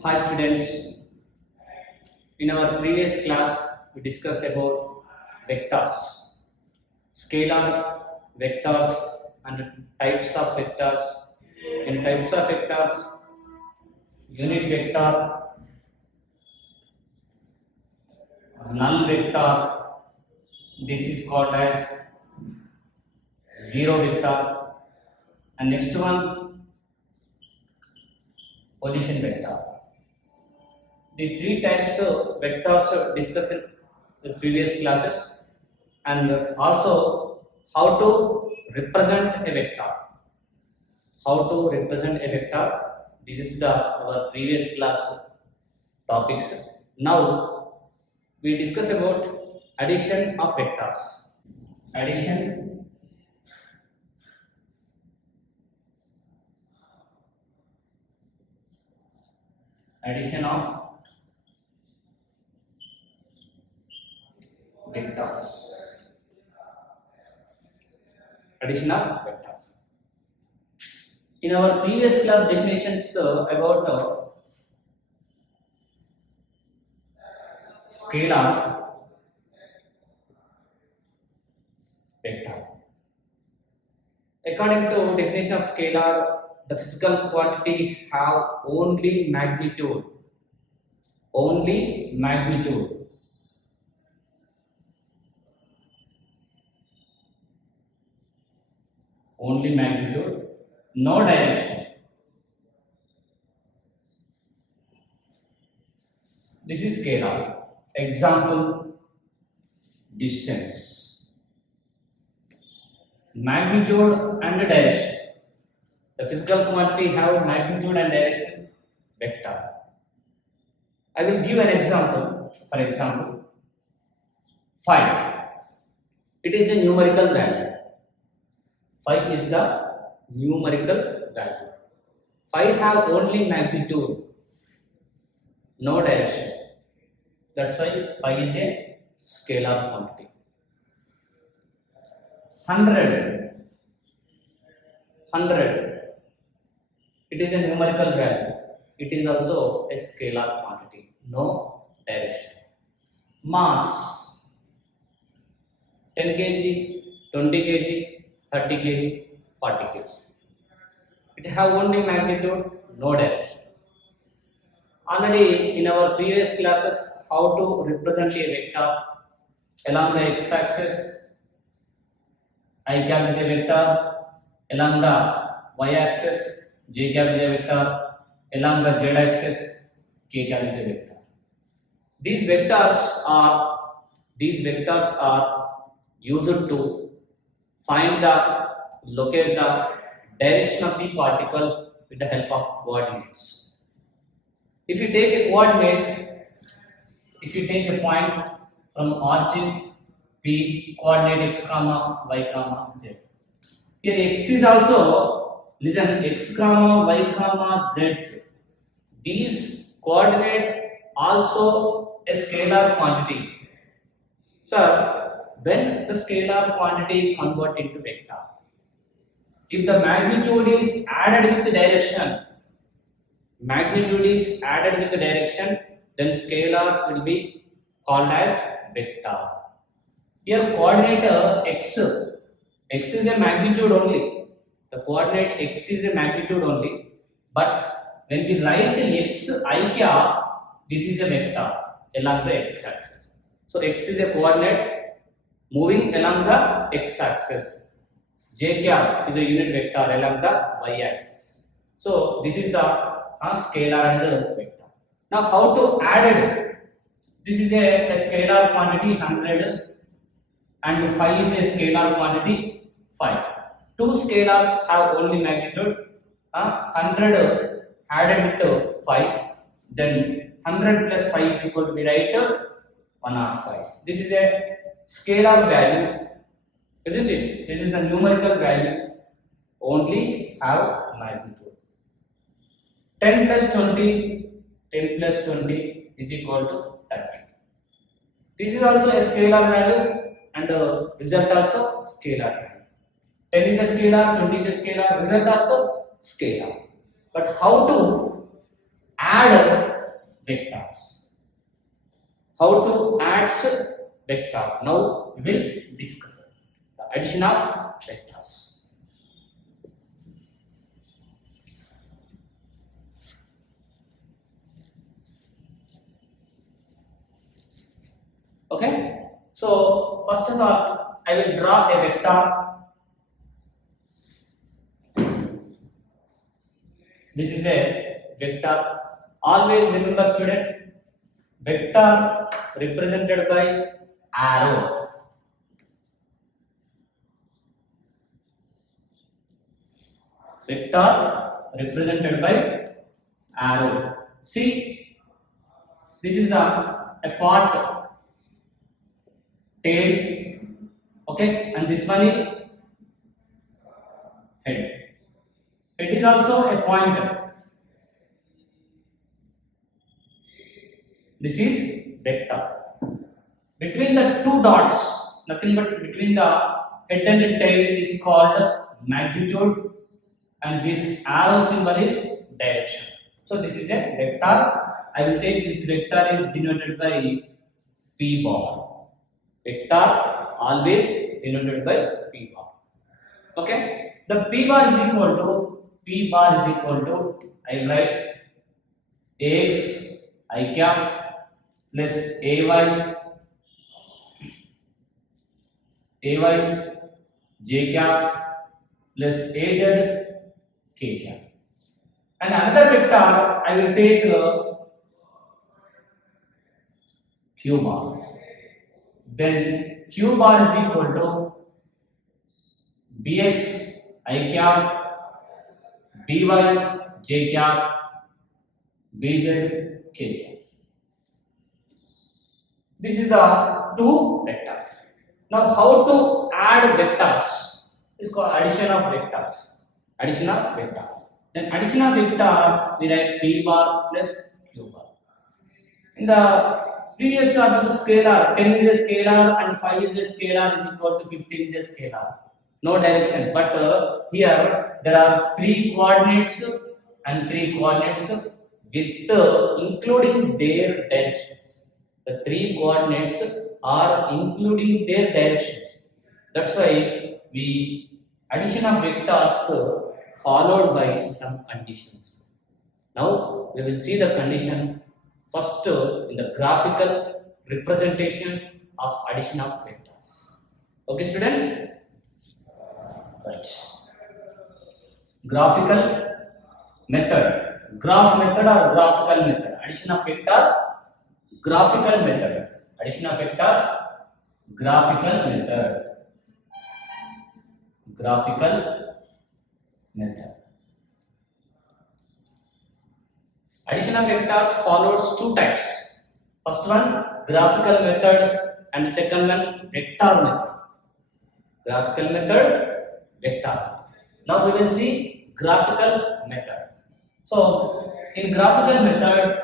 Hi students, in our previous class we discussed about vectors, scalar vectors and types of vectors. In types of vectors, unit vector, null vector, this is called as zero vector, and next one position vector. The three types of vectors discussed in the previous classes, and also how to represent a vector. How to represent a vector. This is our previous class topics. Now we discuss about addition of vectors. Addition of vectors. Addition of vectors. In our previous class definitions about scalar vector. According to definition of scalar, the physical quantity have only magnitude. Only magnitude. Only magnitude, no direction. This is scalar. Example, distance. Magnitude and direction. The physical quantity have magnitude and direction, vector. I will give an example. For example, 5. It is a numerical value. 5 is the numerical value. 5 have only magnitude, no direction. That's why 5 is a scalar quantity. 100. It is a numerical value. It is also a scalar quantity, no direction. Mass, 10 kg, 20 kg, 30 kg, 40 kg. It have only magnitude, no direction. Already in our previous classes, how to represent a vector along the x-axis, I cap is a vector, along the y-axis, j cap is a vector, along the z-axis, k cap is a vector. These vectors are used to find locate the direction of the particle with the help of coordinates. If you take a coordinate, if you take a point from origin P, coordinate x comma y comma z. Here x is also, listen, x comma y comma z. These coordinate also a scalar quantity. So when the scalar quantity convert into vector, if the magnitude is added with direction, then scalar will be called as vector. Here coordinate x is a magnitude only. The coordinate x is a magnitude only, but when we write x I cap, this is a vector along the x-axis. So x is a coordinate moving along the x-axis. J cap is a unit vector along the y-axis. So this is the scalar and vector. Now how to add it? This is a scalar quantity 100 and 5 is a scalar quantity 5. Two scalars have only magnitude 100 added with 5, then 100 plus 5 is equal to be right 105. This is a scalar value, isn't it? This is the numerical value, only have magnitude. 10 plus 20 is equal to 30. This is also a scalar value and result also scalar value. 10 is a scalar, 20 is a scalar, result also scalar. But how to add vectors. How to add vector? Now we will discuss the addition of vectors. Okay. So first of all, I will draw a vector. This is a vector. Always remember, student, vector represented by arrow. Vector represented by arrow. See, this is a part, tail, okay, and this one is head. It is also a pointer. This is vector. Between the two dots, nothing but between the head and the tail is called magnitude, and this arrow symbol is direction. So this is a vector. I will take this vector is denoted by P bar. Vector always denoted by P bar. Okay. The P bar is equal to I will write Ax I cap plus Ay j cap plus Az k cap. And another vector I will take Q bar. Then Q bar is equal to Bx I cap by j cap bz k cap. This is the two vectors. Now how to add vectors? It's called addition of vectors. Addition of vector. Then addition of vector we write p bar plus q bar. In the previous topic, scalar 10 is a scalar and 5 is a scalar is equal to 15 is a scalar. No direction, but here there are 3 coordinates and 3 coordinates with including their directions. The 3 coordinates are including their directions. That's why we addition of vectors followed by some conditions. Now we will see the condition first in the graphical representation of addition of vectors. Okay, student? Right. Graphical method. Graph method or graphical method. Addition of vector. Graphical method. Addition of vectors. Graphical method. Graphical method. Addition of vectors follows 2 types. First one graphical method and second one vector method. Graphical method, vector. Now we will see graphical method. So in graphical method,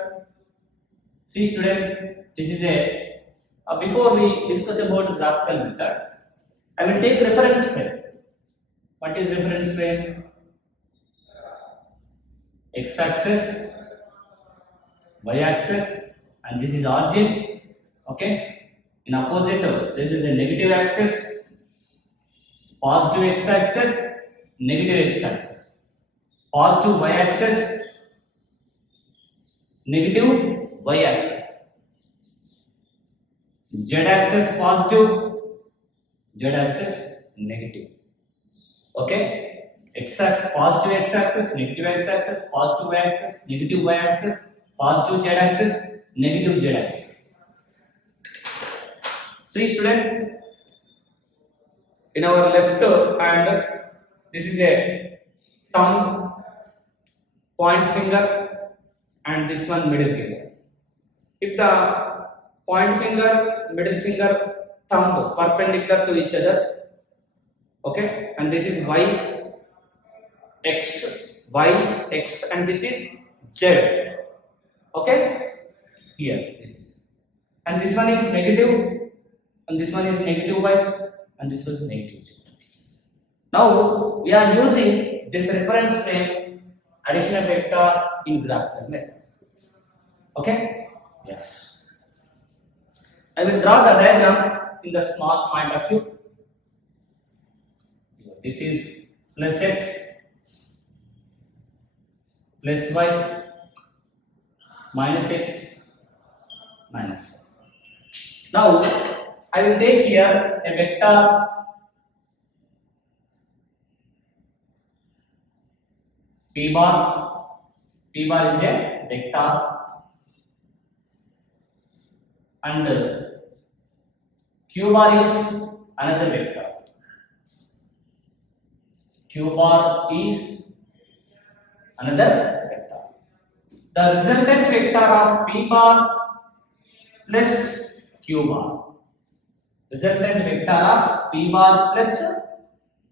see student, this is a before we discuss about graphical method, I will take reference frame. What is reference frame? X-axis, y-axis, and this is origin. Okay. In opposite, this is a negative axis. Positive x-axis, negative x-axis, positive y-axis, negative y-axis, z-axis positive, z-axis negative. Okay, x-axis, positive x-axis, negative x-axis, positive y-axis, negative y-axis, positive z-axis, negative z-axis. See student. In our left hand, this is a thumb, point finger, and this one middle finger. If the point finger, middle finger, thumb perpendicular to each other, okay, and this is y, x, and this is z, okay, here this is, and this one is negative, and this one is negative y. And this was negative. Now we are using this reference frame addition of vector in graphical method. Okay. Yes. I will draw the diagram in the small point of view. This is plus x plus y minus x minus y. Now I will take here a vector p bar. P bar is a vector and q bar is another vector. Q bar is another vector. The resultant vector of p bar plus q bar. Resultant vector of p bar plus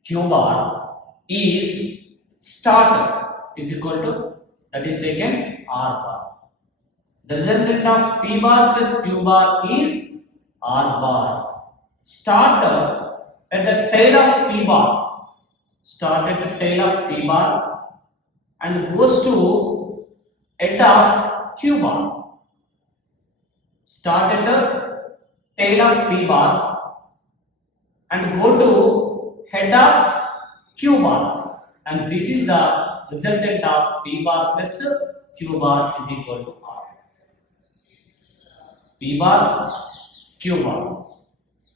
q bar is start is equal to, that is taken, r bar. The resultant of p bar plus q bar is r bar. Start at the tail of p bar. Start at the tail of p bar and goes to head of q bar. Start at the tail of p bar and go to head of q bar, and this is the resultant of p bar plus q bar is equal to r. P bar, q bar.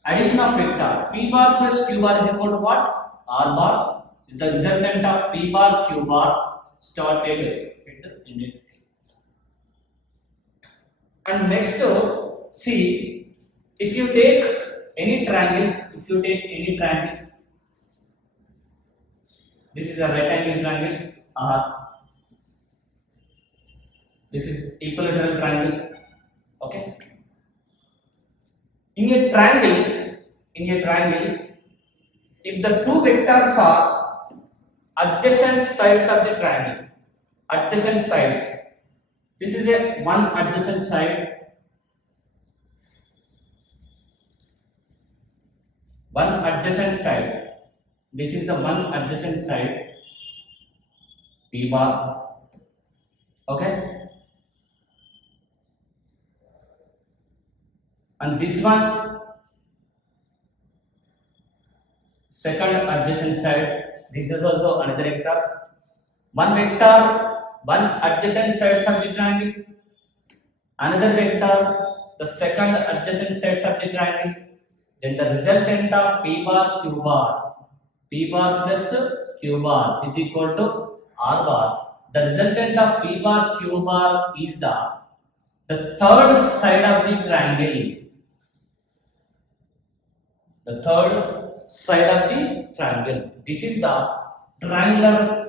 Addition of vector p bar plus q bar is equal to what? R bar is the resultant of p bar q bar started with the ended. And next, see, if you take any triangle, this is a right angle triangle, this is equilateral triangle. Okay. In a triangle, if the two vectors are adjacent sides of the triangle, adjacent sides, this is a one adjacent side, this is the one adjacent side, p bar. Okay. And this one second adjacent side, this is also another vector. One vector, one adjacent sides of the triangle, another vector, the second adjacent sides of the triangle. Then the resultant of p bar q bar, p bar plus q bar is equal to r bar. The resultant of p bar q bar is the third side of the triangle. The third side of the triangle. This is the triangular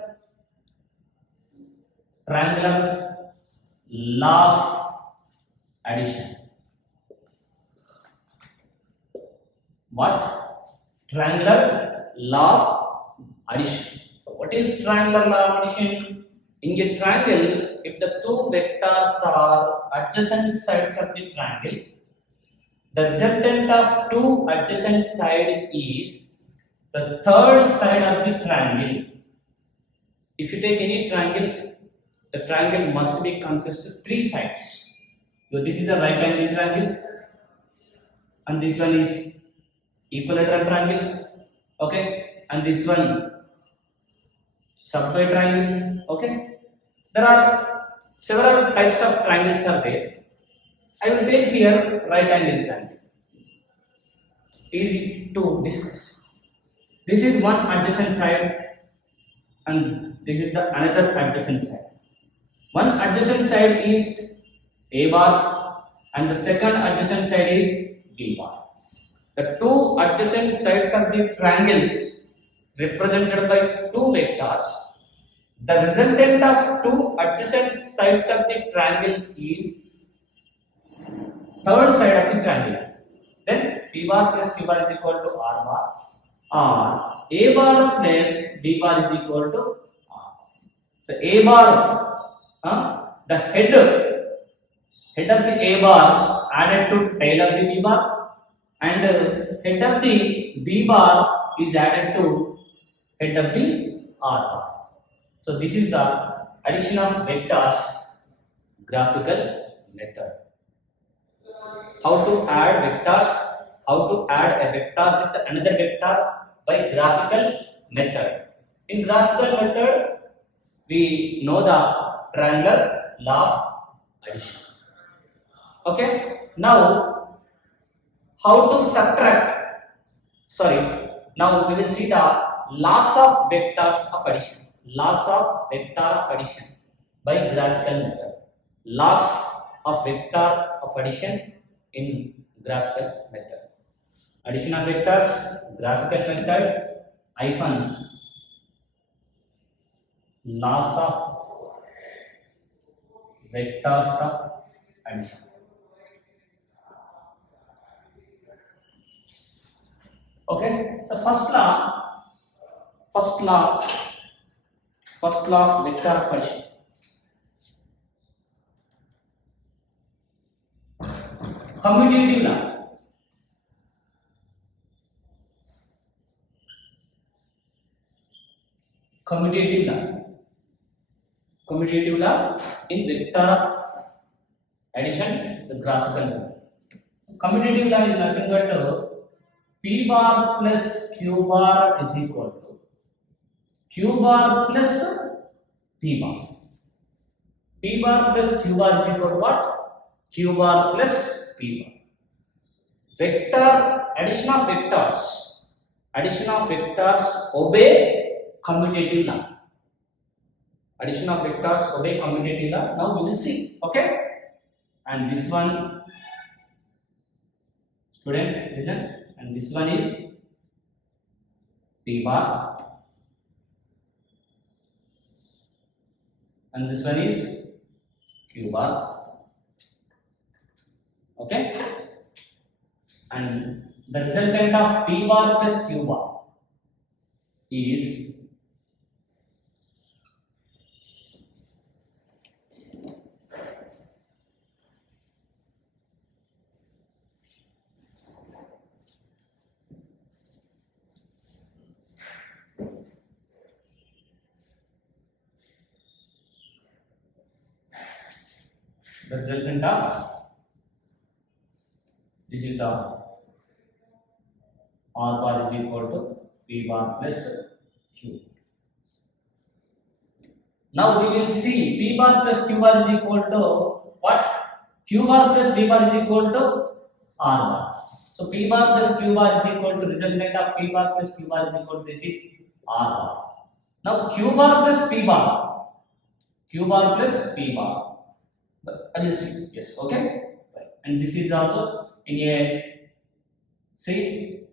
law of addition. What? Triangular law of addition. So what is triangular law of addition? In a triangle, if the two vectors are adjacent sides of the triangle, the resultant of two adjacent sides is the third side of the triangle. If you take any triangle, the triangle must be consist of three sides. So this is a right angle triangle, and this one is equilateral triangle. Okay, and this one subway triangle. Okay, there are several types of triangles are there. I will take here right angle triangle. Easy to discuss. This is one adjacent side and this is the another adjacent side. One adjacent side is A bar and the second adjacent side is B bar. The two adjacent sides of the triangles represented by two vectors. The resultant of two adjacent sides of the triangle is third side of the triangle. Then P bar plus Q bar is equal to R bar, or A bar plus B bar is equal to R. The A bar, the head of the A bar added to tail of the B bar, and head of the B bar is added to head of the R bar. So this is the addition of vectors graphical method. how to add vectors, how to add a vector with another vector by graphical method. In graphical method, we know the triangular law of addition. Okay. Now, how to subtract? Sorry. Now we will see the laws of vectors of addition. Laws of vector of addition by graphical method. Laws of vector of addition in graphical method. Addition of vectors, graphical method, hyphen, laws of vectors of addition. Okay, so first law of vector of addition. Commutative law. Commutative law. Commutative law in vector of addition, the graphical method. Commutative law is nothing but P bar plus Q bar is equal to Q bar plus P bar. P bar plus Q bar is equal to what? Q bar plus P bar. Vector, addition of vectors. Addition of vectors obey commutative law. Addition of vectors obey commutative law. Now we will see. Okay? And this one, student, listen. And this one is P bar, and this one is Q bar. Okay, and the resultant of P bar plus Q bar is the resultant of, this is the R bar is equal to P bar plus Q. Now we will see P bar plus Q bar is equal to what? Q bar plus P bar is equal to R bar. So P bar plus Q bar is equal to resultant of P bar plus Q bar is equal to, this is R bar. Now Q bar plus P bar, Q bar plus P bar. I will see. Yes. Okay. Right. And this is also in a, see,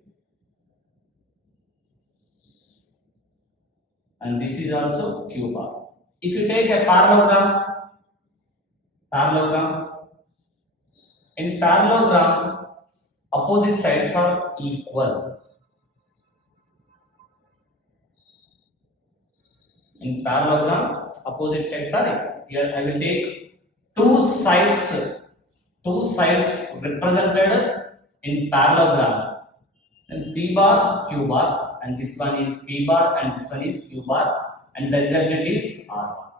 and this is also Q bar. If you take a parallelogram, in parallelogram, opposite sides are equal. In parallelogram, opposite sides are equal. Here I will take two sides represented in parallelogram, and P bar, Q bar, and this one is P bar and this one is Q bar, and the resultant is R bar.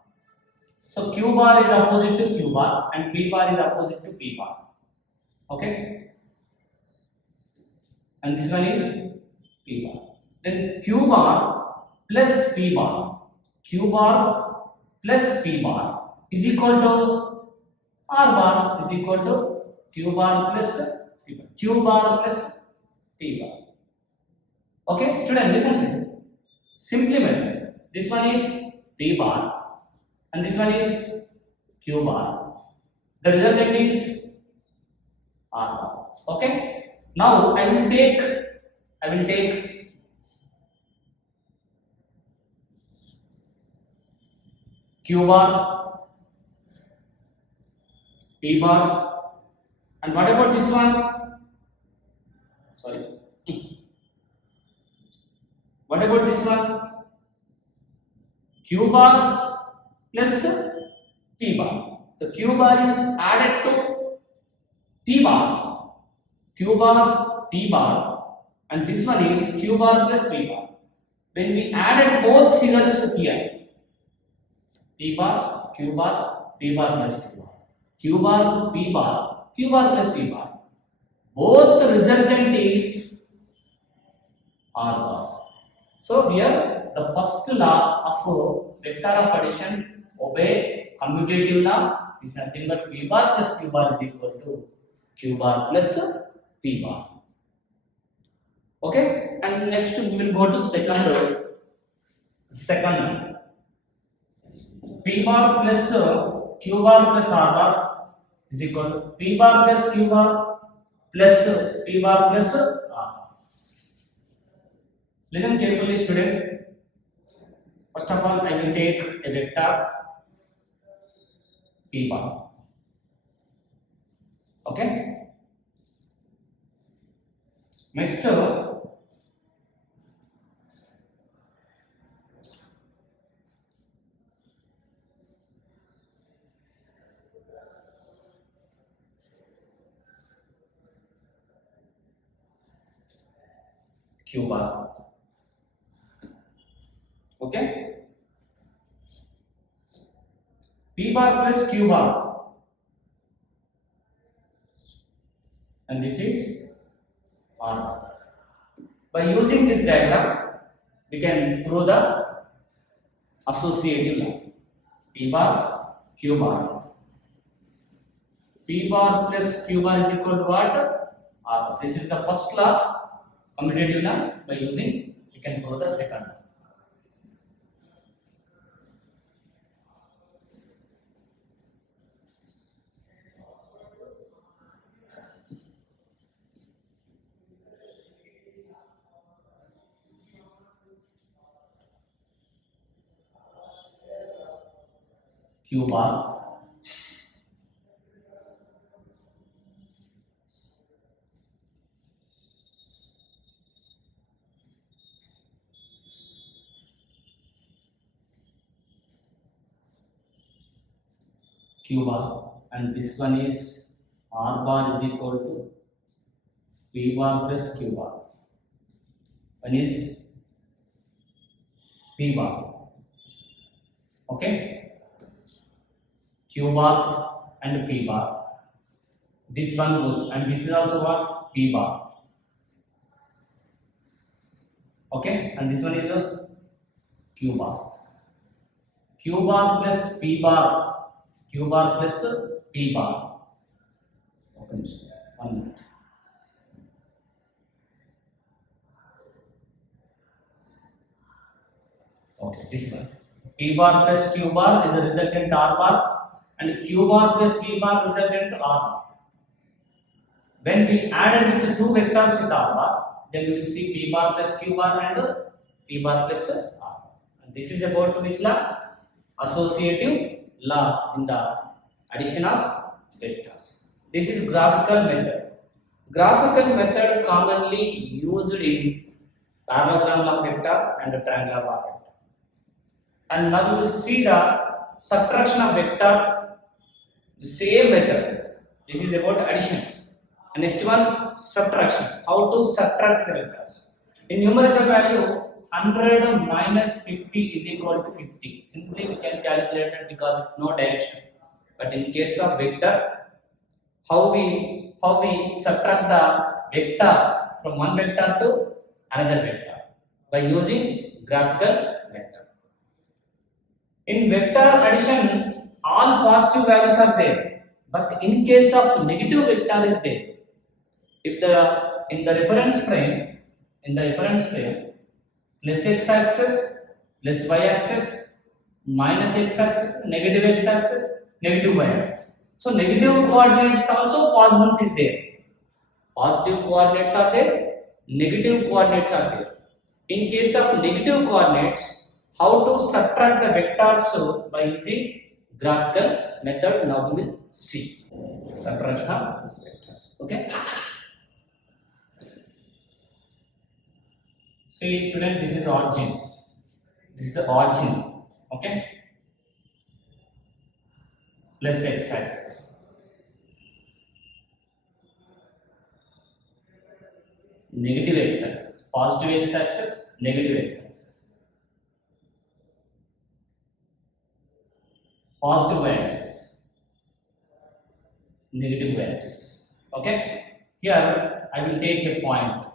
So Q bar is opposite to Q bar and P bar is opposite to P bar. Okay, and this one is P bar. Then Q bar plus P bar, Q bar plus P bar is equal to R bar is equal to Q bar plus P bar. Q bar plus P bar. Okay, student, listen to me. Simply method. This one is P bar and this one is Q bar. The resultant is R bar. Okay. Now I will take Q bar, P bar, and what about this one? Sorry. What about this one? Q bar plus P bar. The Q bar is added to P bar. Q bar, P bar, and this one is Q bar plus P bar. When we added both figures here, P bar, Q bar, P bar plus P bar. Q bar, P bar, Q bar plus P bar. both resultant is R bar. So here the first law of vector of addition obey commutative law is nothing but P bar plus Q bar is equal to Q bar plus P bar. Okay, and next we will go to second P bar plus Q bar plus R bar is equal to P bar plus Q bar plus P bar plus R. Listen carefully, student. First of all, I will take a vector P bar. Okay. Next, Q bar. Okay. P bar plus Q bar, and this is R bar. By using this diagram, we can prove the associative law. P bar, Q bar. P bar plus Q bar is equal to what? R. This is the first law, commutative law. By using, we can prove the second law. Q bar Q bar, and this one is R bar is equal to P bar plus Q bar. One is P bar. Okay, Q bar and P bar. This one goes, and this is also what? P bar. Okay, and this one is a Q bar. Q bar plus P bar. Q bar plus P bar. Okay, 1 minute. Okay, this one. P bar plus Q bar is a resultant R bar, and Q bar plus P bar resultant R bar. When we added with the two vectors with R bar, then we will see P bar plus Q bar and P bar plus R. And this is about which law? Associative law in the addition of vectors. This is graphical method. Graphical method commonly used in parallelogram law vector and triangular law vector. And now we will see the subtraction of vector, the same method. This is about addition. And next one, subtraction. How to subtract the vectors? In numerical value, 100 minus 50 is equal to 50. Simply we can calculate it because it's no direction. But in case of vector, how we subtract the vector from one vector to another vector? By using graphical method. In vector addition, all positive values are there, but in case of negative vector is there. If in the reference frame, plus x-axis, plus y-axis, minus x-axis, negative x-axis, negative y-axis. So negative coordinates also possible is there. Positive coordinates are there, negative coordinates are there. In case of negative coordinates, how to subtract the vectors by using graphical method? Now we will see subtraction of vectors. Okay. See, student, this is origin. This is the origin. Okay. Plus x-axis. Negative x-axis. Positive x-axis. Negative x-axis. Positive y-axis. Negative y-axis. Okay. Here I will take a point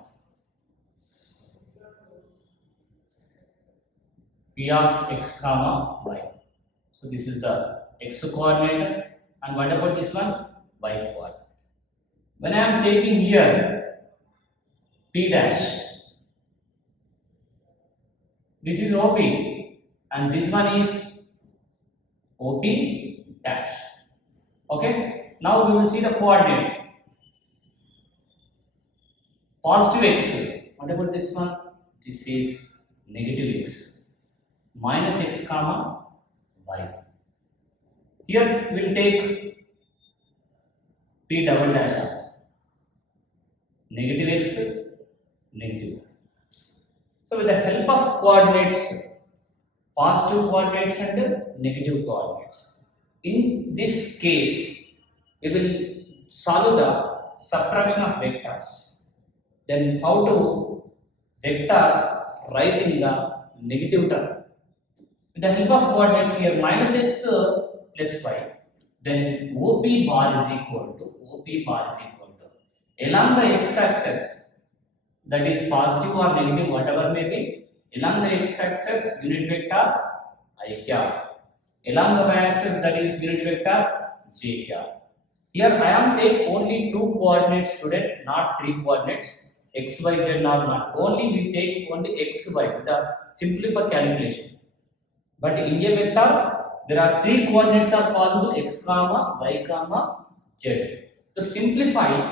P of x comma y. So this is the x coordinate, and what about this one? Y coordinate. When I am taking here P dash, this is OP and this one is OP dash. Okay, now we will see the coordinates. Positive x. What about this one? This is negative x. Minus x comma y. Here we will take P double dash of negative x, negative. So with the help of coordinates, positive coordinates and negative coordinates, in this case we will solve the subtraction of vectors. Then how to vector write in the negative term? With the help of coordinates here, minus x plus y, then OP bar is equal to along the x axis, that is positive or negative, whatever may be, along the x axis unit vector I cap, along the y axis, that is unit vector j cap. Here I am take only two coordinates, student, not three coordinates, x, y, z, not only we take only x, y, simply for calculation. But in a vector, there are three coordinates are possible, x comma, y comma, z. To simplify,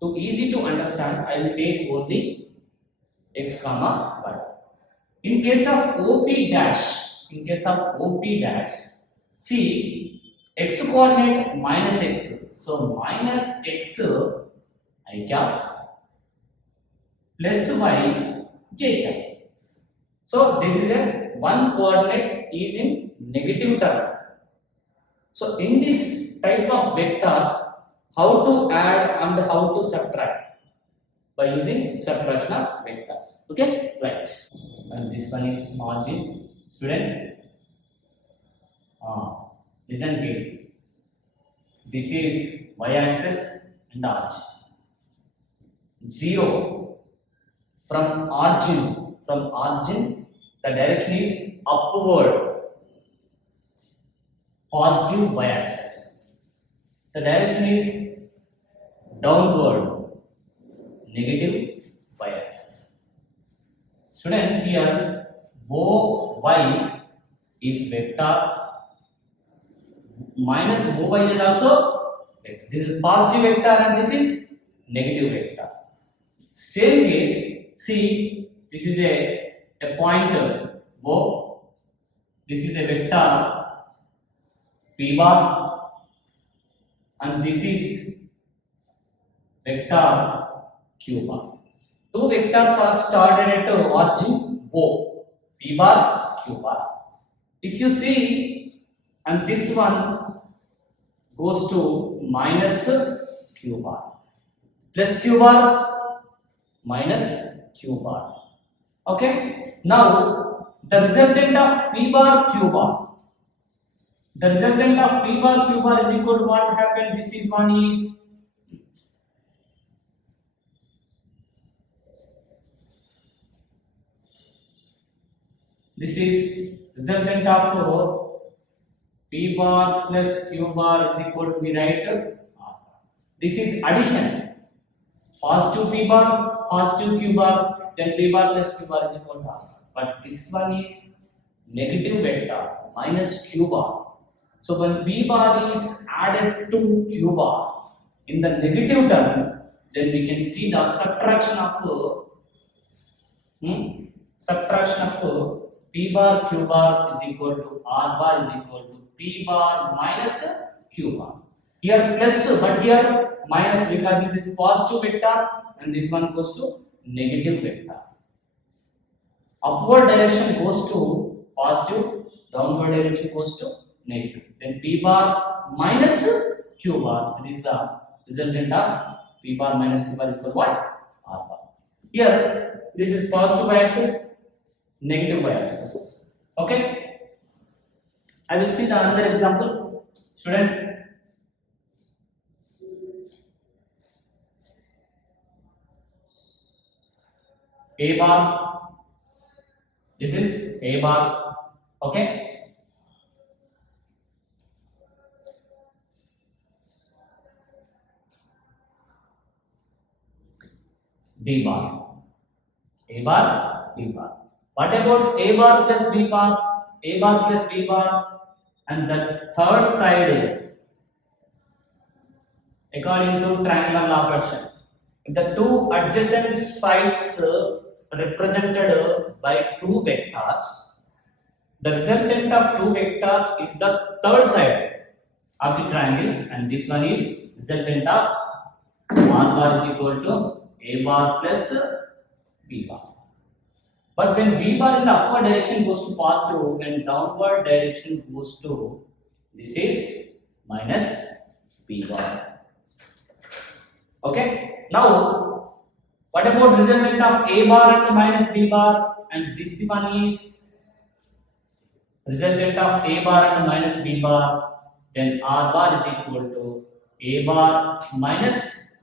to easy to understand, I will take only x comma, y. In case of OP dash, see x coordinate minus x. So minus x I cap plus y j cap. So this is a one coordinate is in negative term. So in this type of vectors, how to add and how to subtract? By using subtraction of vectors. Okay, right. And this one is margin. Student, listen carefully. This is y-axis and arch. 0 from origin. The direction is upward, positive y-axis. The direction is downward, negative y-axis. Student, here OY is vector, minus OY is also vector. This is positive vector and this is negative vector. Same case, see, this is a point O, this is a vector P bar, and this is vector Q bar. Two vectors are started at origin O, P bar, Q bar. If you see, and this one goes to minus Q bar, plus Q bar, minus Q bar. Okay, now the resultant of P bar Q bar. The resultant of P bar Q bar is equal to what happened? This is one is resultant of P bar plus Q bar is equal to we write. This is addition. Positive P bar, positive Q bar. Then P bar plus Q bar is equal to R. But this one is negative vector minus Q bar. So when P bar is added to Q bar in the negative term, then we can see the subtraction of P bar Q bar is equal to R bar is equal to P bar minus Q bar. Here plus, but here minus, because this is positive vector and this one goes to negative vector. Upward direction goes to positive, downward direction goes to negative. Then P bar minus Q bar, that is the resultant of P bar minus Q bar is equal to what? R bar. Here this is positive y-axis, negative y-axis. Okay, I will see the another example. Student, A bar. This is A bar. Okay. B bar. A bar, B bar. What about A bar plus B bar? A bar plus B bar. And the third side, according to triangular law of addition, the two adjacent sides represented by two vectors, the resultant of two vectors is the third side of the triangle, and this one is resultant of R bar is equal to A bar plus B bar. But when B bar in the upward direction goes to positive, when downward direction goes to, this is minus B bar. Okay. Now, what about resultant of A bar and minus B bar? And this one is resultant of A bar and minus B bar. Then R bar is equal to A bar minus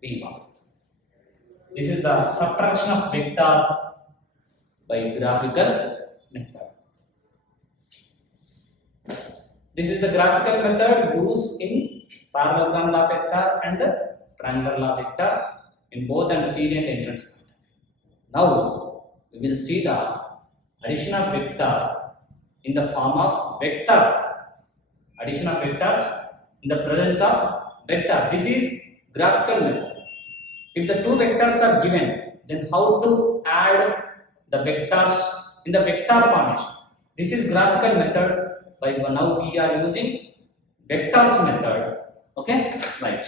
B bar. This is the subtraction of vector by graphical method. This is the graphical method used in parallelogram law vector and triangular law vector in both anterior and entrance. Now we will see the addition of vector in the form of vector. Addition of vectors in the presence of vector. This is graphical method. If the two vectors are given, then how to add the vectors in the vector formation. This is graphical method, but now we are using vectors method. Okay, right.